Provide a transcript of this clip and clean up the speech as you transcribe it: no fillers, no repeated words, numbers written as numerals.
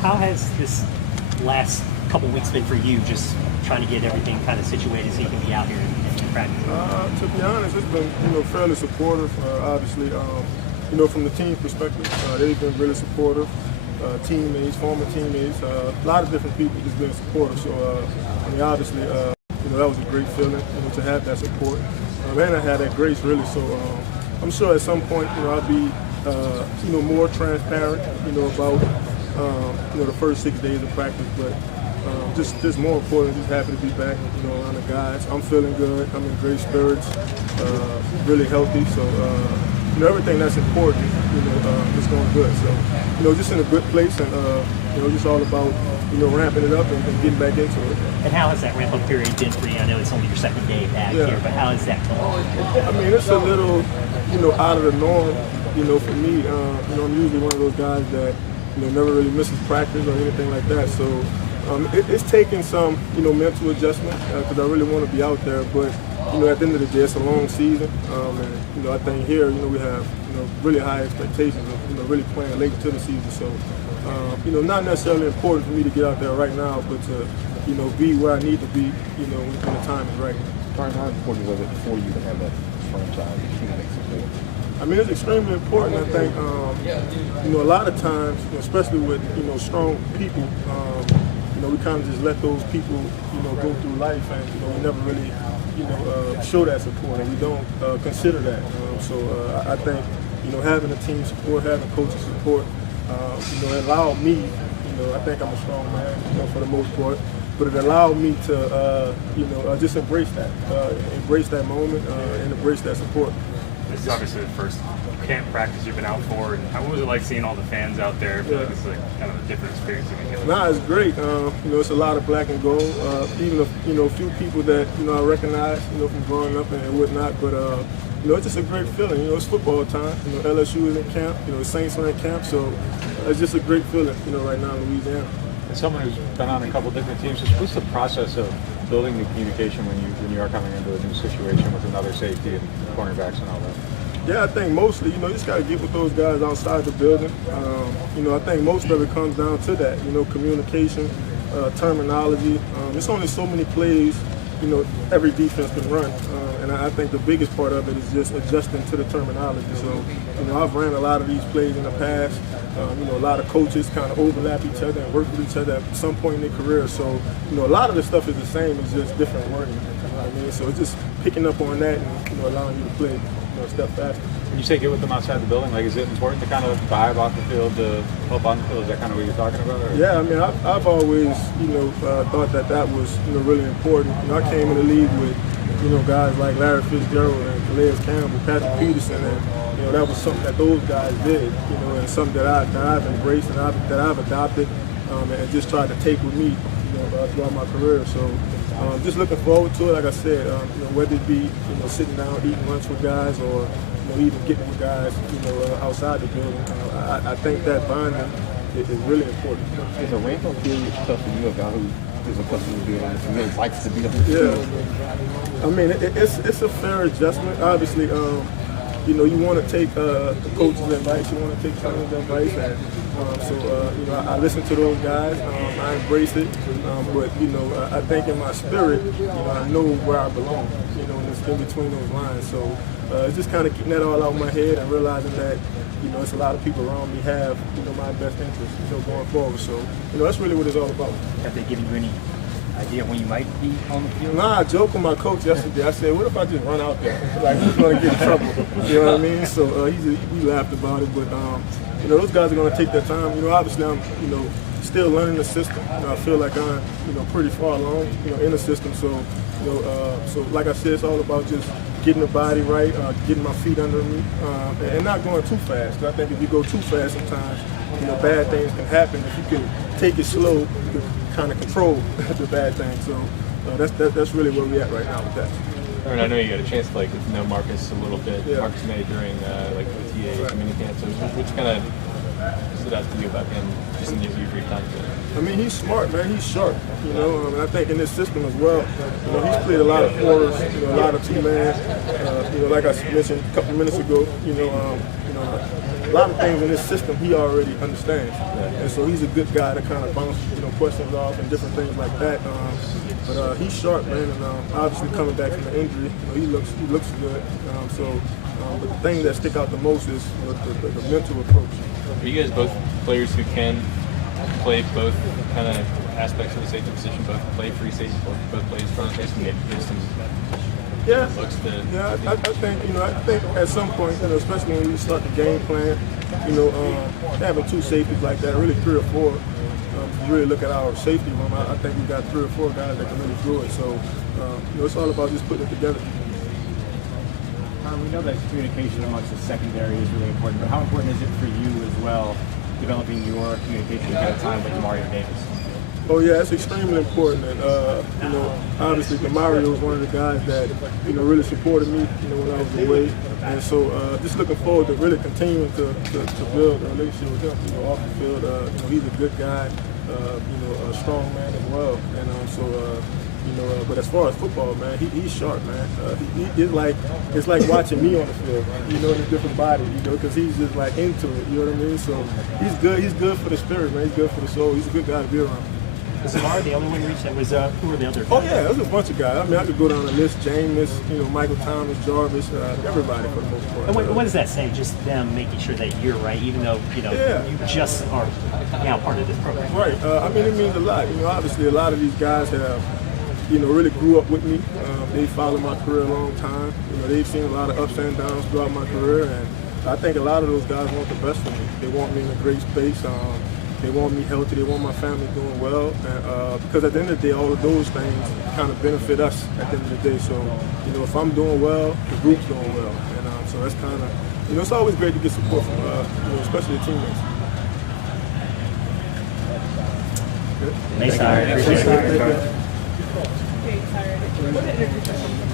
How has this last couple weeks been for you, just trying to get everything kind of situated so you can be out here and practice? To be honest, it's been fairly supportive. Obviously, from the team perspective, they've been really supportive. Teammates, former teammates, a lot of different people just been supportive. So obviously, that was a great feeling, to have that support. And I had that grace really. So I'm sure at some point, I'll be more transparent, about the first 6 days of practice. But just more important, just happy to be back, around the guys. I'm feeling good. I'm in great spirits, really healthy. So everything that's important, is going good. So just in a good place, and just all about ramping it up and getting back into it. And how has that ramp-up period been for you? I know it's only your second day back here, but how has that gone? I mean, it's a little, out of the norm, for me. I'm usually one of those guys that, never really misses practice or anything like that. So it's taking some, mental adjustment because I really want to be out there. But, at the end of the day, it's a long season. And, I think here, we have, really high expectations of, really playing late into the season. So, not necessarily important for me to get out there right now, but to, be where I need to be, when the time is right. How important was it for you to have that franchise teammate support? I mean, it's extremely important. I think, a lot of times, especially with, strong people, we kind of just let those people, go through life, and we never really, show that support, and we don't consider that. So I think, having a team support, having coaching support, it allowed me. I think I'm a strong man, for the most part, but it allowed me to, just embrace that moment, and embrace that support. This is obviously the first camp practice you've been out for, and what was it like seeing all the fans out there? I feel like it's like kind of a different experience. Nah, it's great. It's a lot of black and gold. Even a few people that I recognize, from growing up and whatnot. But it's just a great feeling. It's football time. LSU is in camp. The Saints are in camp, so it's just a great feeling. Right now in Louisiana. As someone who's been on a couple different teams, just what's the process of building the communication when you are coming into a new situation with another safety and cornerbacks and all that? Yeah, I think mostly, you just got to get with those guys outside the building. I think most of it comes down to that, communication, terminology. There's only so many plays, every defense can run. And I think the biggest part of it is just adjusting to the terminology. So, I've ran a lot of these plays in the past. A lot of coaches kind of overlap each other and work with each other at some point in their career. So, a lot of the stuff is the same, it's just different wording. You know what I mean? So it's just picking up on that and, allowing you to play, a step faster. When you say get with them outside the building, is it important to kind of vibe off the field to help on the field? Is that kind of what you're talking about? Or? Yeah, I mean, I've always, thought that was, really important. I came in the league with, guys like Larry Fitzgerald and Calais Campbell, Patrick Peterson, and, that was something that those guys did, and something that I've embraced and that I've adopted, and just tried to take with me, throughout my career. So just looking forward to it. Like I said, whether it be, sitting down, eating lunch with guys, or, even getting with guys, outside the building. I think that bonding is really important. Is a ramp-up period tough for you, a guy who is accustomed to being on the field, likes to be on the field? Yeah. I mean, it's a fair adjustment. Obviously, you want to take the coach's advice, you want to take someone's advice, and I listen to those guys, I embrace it, but I think in my spirit, I know where I belong, and it's in between those lines. So it's just kind of getting that all out of my head and realizing that, it's a lot of people around me have, my best interest, going forward. So, that's really what it's all about. Have they given you any idea when you might be on the field? Nah, I joked with my coach yesterday. I said, what if I just run out there? Like, who's going to get in trouble? You know what I mean? So he laughed about it. But, those guys are going to take their time. Obviously I'm, still learning the system. I feel like I'm, pretty far along, in the system. So, so like I said, it's all about just getting the body right, getting my feet under me, and not going too fast. I think if you go too fast sometimes, bad things can happen. If you can take it slow, you can kind of control the bad things. So that's really where we're at right now with that. I know you got a chance to know Marcus a little bit. Yeah. Marcus May during OTA and minicamp. So which kind of stood out to you about him just in your brief time? I mean, he's smart, man. He's sharp. And I think in this system as well, he's played a lot of quarters, a lot of two-man. Like I mentioned a couple minutes ago, lot of things in this system he already understands, and so he's a good guy to kind of bounce questions off and different things like that. But he's sharp, man, and obviously coming back from the injury, he looks good. But the thing that stick out the most is the mental approach. Are you guys both players who can play both kind of aspects of the safety position, both play free safety, both play front safety, maybe just some looks to? Yeah, I think at some point, especially when we start the game plan, having two safeties like that, really 3 or 4. If you really look at our safety room, I think we got 3 or 4 guys that can really do it. So, it's all about just putting it together. We know that communication amongst the secondary is really important, but how important is it for you as well, developing your communication at a time with Mario Davis? Oh yeah, it's extremely important, and obviously Mario was one of the guys that really supported me, when I was away, and so just looking forward to really continuing to build a relationship with him. Off the field, he's a good guy, a strong man as well, and but as far as football, man, he's sharp, man. It's like watching me on the field, in a different body, because he's just like into it, you know what I mean? So he's good. He's good for the spirit, man. He's good for the soul. He's a good guy to be around. Was Zamar the only one you reached? That was who were the other guys? Oh yeah, there's a bunch of guys. I mean, I could go down the list: James, Michael Thomas, Jarvis, everybody for the most part. And what does that say? Just them making sure that you're right, even though you just are now part of this program. Right. I mean, it means a lot. Obviously, a lot of these guys have. Really grew up with me. They followed my career a long time. They've seen a lot of ups and downs throughout my career, and I think a lot of those guys want the best for me. They want me in a great space. They want me healthy. They want my family doing well, and because at the end of the day, all of those things kind of benefit us at the end of the day. So, if I'm doing well, the group's doing well, and so that's kind of, it's always great to get support from, especially the teammates. Thanks, Tyrann. Appreciate it. Thank you.